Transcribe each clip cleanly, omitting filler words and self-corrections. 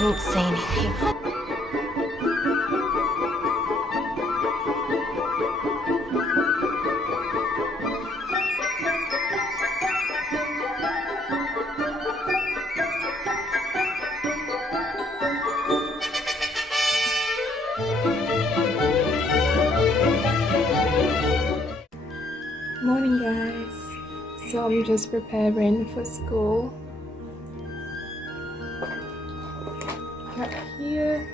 I didn't say anything. Morning guys, so I'm just preparing for school. Got here,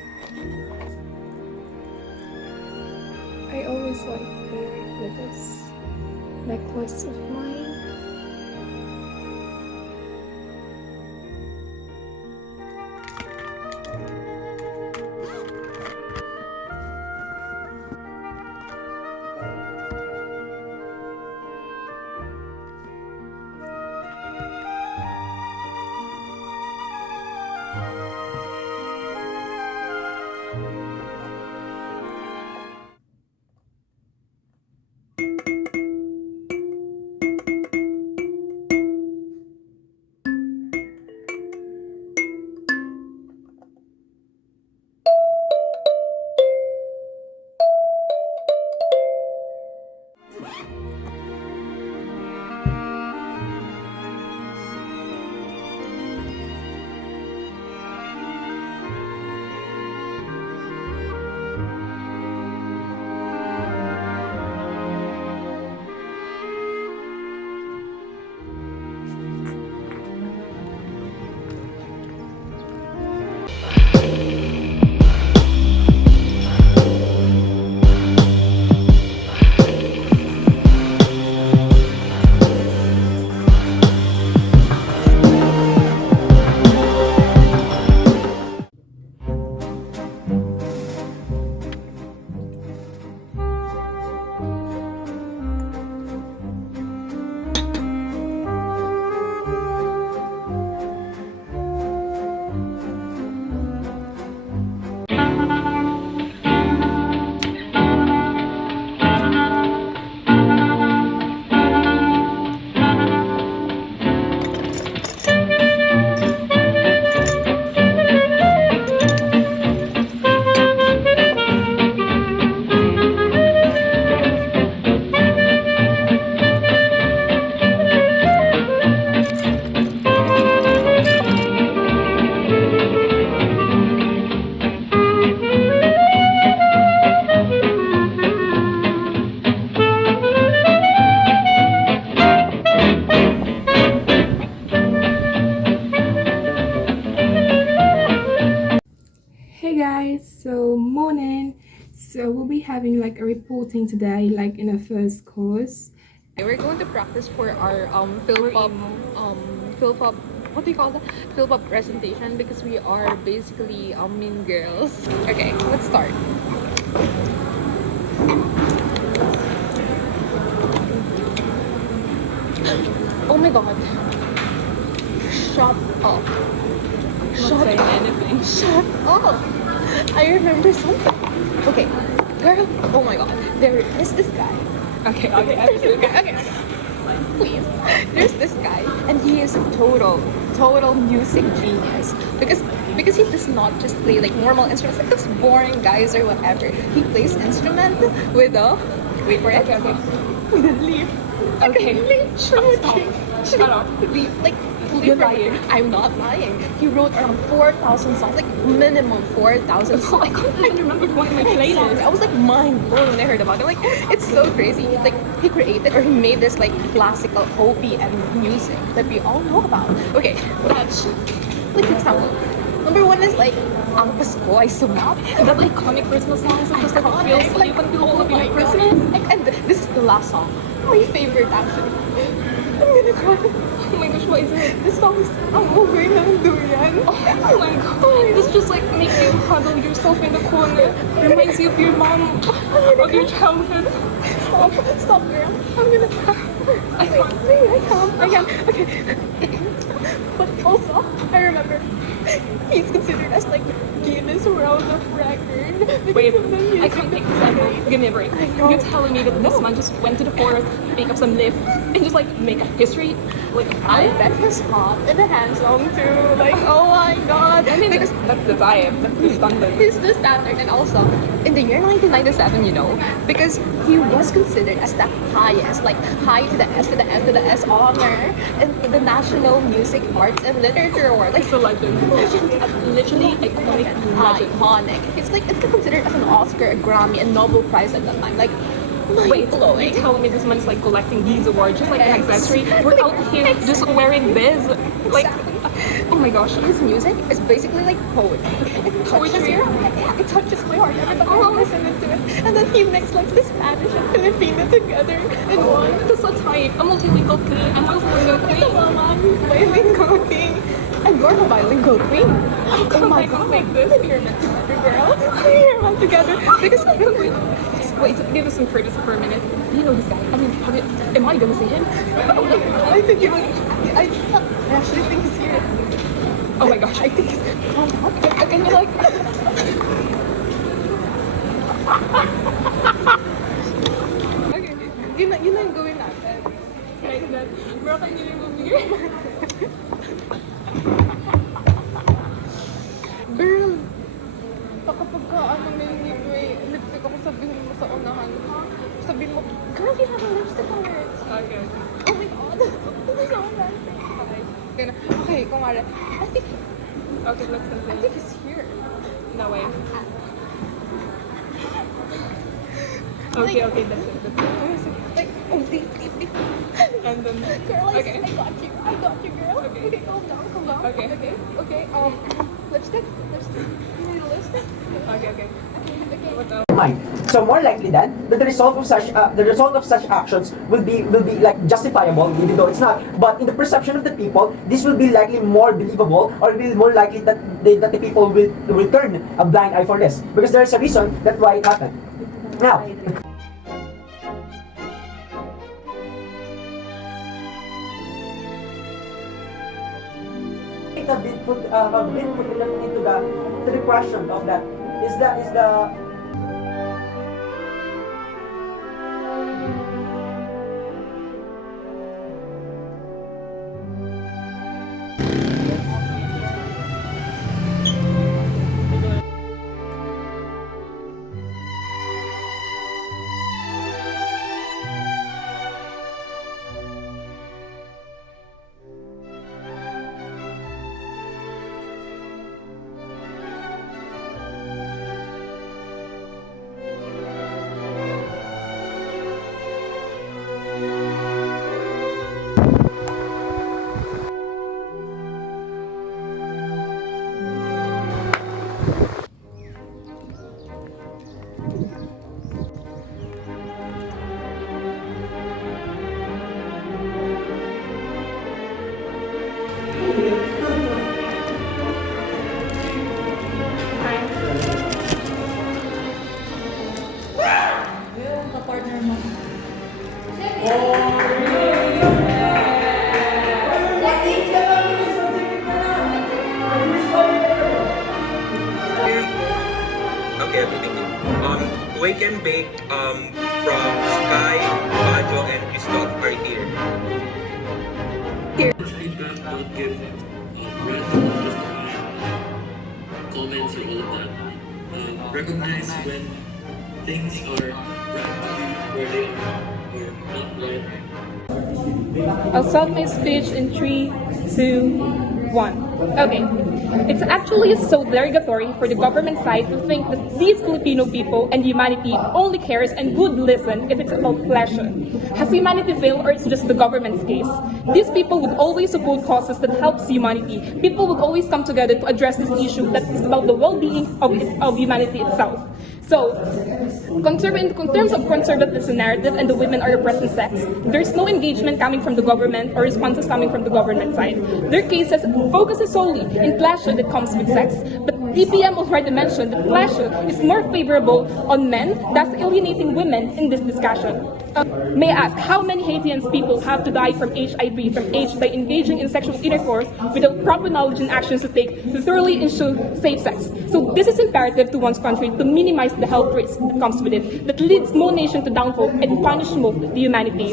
I always like pairing with this necklace of mine. Hey guys, so morning. So we'll be having like a reporting today, like in the first course. We're going to practice for our Philpop, what do you call that? Philpop presentation, because we are basically mean girls. Okay, let's start. Oh my god. Shut up. Shut up. Anything. Shut up. I remember something. Okay, girl. Oh my god. There is this guy. Okay. Please. There's this guy, and he is a total music genius. Because he does not just play like normal instruments, like those boring guys or whatever. He plays instrument with a wait for it. Okay. With a leaf. Okay. Leaf. Shut up. Leaf. Like. You're lying. I'm not lying. He wrote around 4,000 songs, like minimum 4,000 songs. I can't even remember what my playlist. I was like mind blown when I heard about it. Like it's so crazy. Like he created or he made this like classical OPM music that we all know about. Okay, that's like for example, number one is like Ang Pasko Ay Sumap. That iconic Christmas song is just like feels like when people feel like Christmas. And this is the last song. My favorite actually. I'm gonna cry. Oh my gosh, what is it? This song is Ang Ugay ng Durian. Oh my god. This just like makes you huddle yourself in the corner. Reminds you of your mom, of your childhood. Stop girl. I'm gonna cry. I can't. Okay. But also, I remember He's considered as like Guinness World of Record. Wait, because of the music I can't take this anymore. Give me a break. know. You're telling me that this man just went to the forest, pick up some leaf, and just like make up history? Like, I bet he's hot and handsome too. Like, oh my god. I mean, because that's the vibe, that's the standard. he's the standard, and also in the year 1997, you know, because he was considered as the highest, like high to the S to the S to the S honor in the National Music, Arts and Literature Award. Like, It's a legend. Literally iconic legend. iconic. It's like considered as an Oscar, a Grammy, and Nobel Prize at that time. Like, Wait, blowing. you telling me this man's like collecting these awards just like an accessory? We're out here just wearing this. Like, oh my gosh. His music is basically like poetry. It touches Poetry? your heart. Yeah, it touches my heart every time I listen to it. And then he mixed like the Spanish and Filipino together in one. That's so tight. A multilingual queen. I'm multilingual It's a queen. woman, bilingual king. And you're a bilingual queen. Oh my I god. don't like this. You're meant together, girl. You're meant together. Because Just wait, give us some courtesy for a minute. Do you know this guy? I mean, am I gonna see him? I think you I actually think he's here. Oh my gosh. I think he's calm down. Can you like... Okay. Yun na yung gawin natin. Like that. Bro, can you remove here? Girl, kapag ka ano may lipstick ako, sabihin mo sa unahan. Sabihin mo, girl, you have a lipstick on it. Okay. Oh my god, this is so embarrassing. Okay, ganun. Okay, kumare. Okay, let's I continue. think he's here. No way. Okay, okay, that's it. That's it. Like, oh, deep. And then... Girl, Okay. I got you, girl. Okay, calm down. Okay. Okay, lipstick. You need a lipstick? Okay, okay. Okay. What else? mind. So more likely then that the result of such actions will be like justifiable, even though it's not. But in the perception of the people, this will be likely more believable, or will more likely that the people will turn a blind eye for this, because there's a reason that why it happened. Now. Have been put into the question of that is the Okay, thank you. Wake and Bake from Sky, Bajo, and Christoph are here. Feedback, don't give random comments or all of that. Recognize when things are right where they are or not right. I'll start my speech in 3, 2, 1. Okay. It's actually so derogatory for the government side to think that these Filipino people and humanity only cares and would listen if it's about pleasure. Has humanity failed, or it's just the government's case? These people would always support causes that helps humanity. People would always come together to address this issue that is about the well-being of humanity itself. So, in terms of conservative narrative and the women are the present sex, there's no engagement coming from the government or responses coming from the government side. Their cases focuses solely in pleasure that comes with sex, but EPM already mentioned that pleasure is more favorable on men, thus alienating women in this discussion. May I ask, how many Haitian people have to die from HIV from AIDS by engaging in sexual intercourse without proper knowledge and actions to take to thoroughly ensure safe sex? So this is imperative to one's country to minimize the health risk that comes with it, that leads more nation to downfall and punish more the humanity.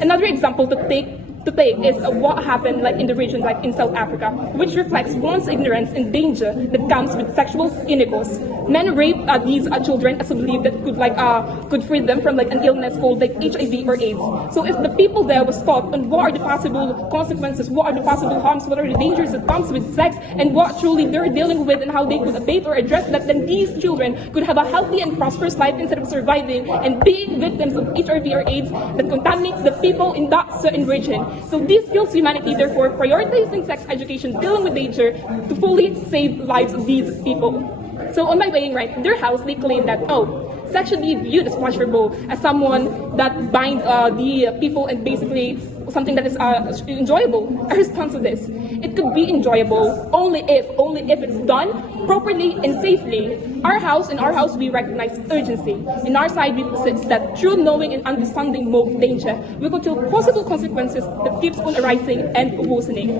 Another example to take is what happened like in the region like in South Africa, which reflects one's ignorance and danger that comes with sexual intercourse. Men rape these children as a belief that could free them from like an illness called like HIV or AIDS. So if the people there was taught on what are the possible consequences, what are the possible harms, what are the dangers that comes with sex, and what truly they're dealing with and how they could abate or address that, then these children could have a healthy and prosperous life instead of surviving and being victims of HIV or AIDS that contaminates the people in that certain region. So this fuels humanity, therefore prioritizing sex education, dealing with danger to fully save lives of these people. So on my way, right, their house, they claim that, sex should be viewed as pleasurable, as someone that bind the people and basically something that is enjoyable. A response to this, it could be enjoyable only if it's done properly and safely. In our house we recognize urgency. In our side we persist that through knowing and understanding more danger, we could tell possible consequences that keeps on arising and worsening.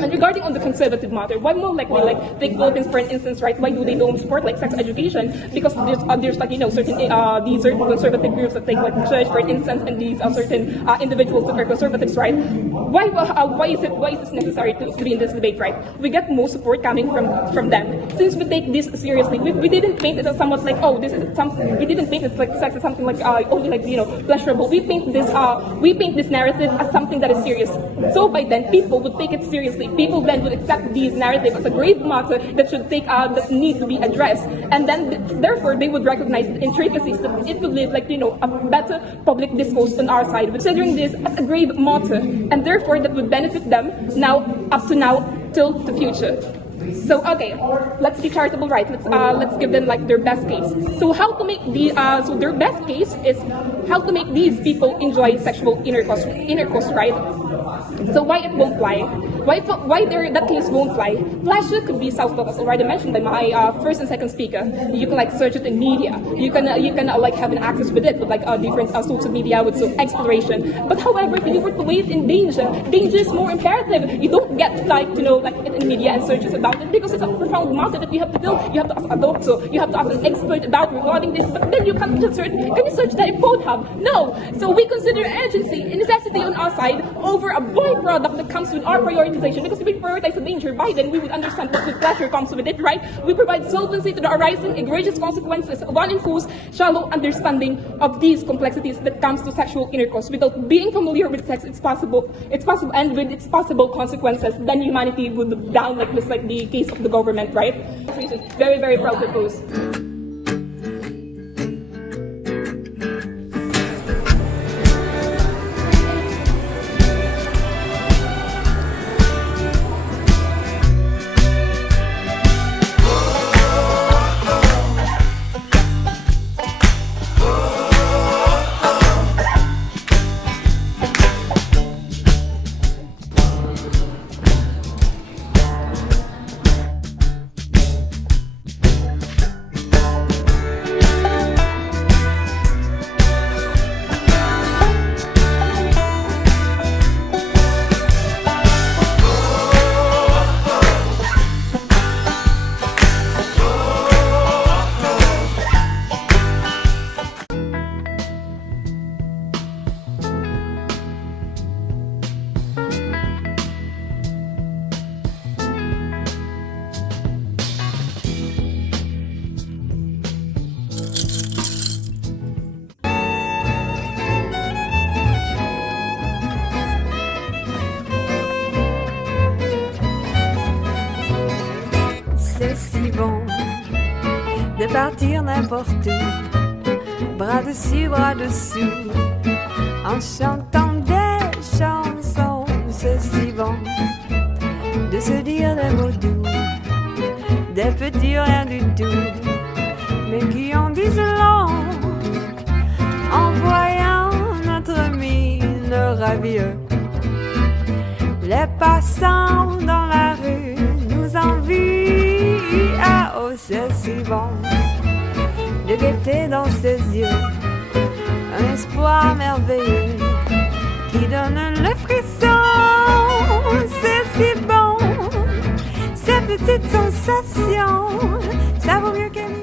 And regarding on the conservative matter, why more likely like take Philippines for an instance, right? Why do they don't support like sex education? Because there's like certain these certain conservative groups that take like the church for instance, and these certain individuals that are conservatives, right? Why is this necessary to be in this debate, right? We get more support coming from them. Since we take this seriously, we didn't paint it as somewhat like, this is something. We didn't paint it like sex as something like only like pleasurable. We paint this narrative as something that is serious. So by then, people would take it seriously. People then would accept these narrative as a grave matter that should take that need to be addressed, and then therefore they would recognize the intricacies that it would lead like a better public discourse on our side, considering this as a grave matter, and therefore that would benefit them up to now till the future. So okay, let's be charitable, right? Let's give them like their best case. So how to make their best case is how to make these people enjoy sexual intercourse, right? So why it won't fly? Why that case won't fly? Pleasure could be self-taught, as already mentioned by my first and second speaker. You can like search it in media. You can like have an access with it with like different social media with some exploration. But however, if you were to wait in danger is more imperative. You don't get like like in media and searches about it because it's a profound matter that you have to deal. You have to ask a doctor. You have to ask an expert about regarding this. But then you can't just search. Can you search that in Pornhub? No. So we consider urgency and necessity on our side over a byproduct that comes with our prioritization, because if we prioritize the danger by then we would understand what the pleasure comes with it, right? We provide solvency to the arising egregious consequences of unenforced shallow understanding of these complexities that comes to sexual intercourse. Without being familiar with sex, it's possible and with its possible consequences, then humanity would down like this, like the case of the government, right? Very, very proud to post. C'est si bon de partir n'importe où, bras dessus, bras dessous, en chantant des chansons. C'est si bon de se dire des mots doux, des petits rien du tout, mais qui en disent long en voyant notre mine ravie. Les passants dans la rue nous envient à c'est si bon de gaieté dans ses yeux, un espoir merveilleux qui donne le frisson. C'est si bon, ces petites sensations, ça vaut mieux qu'un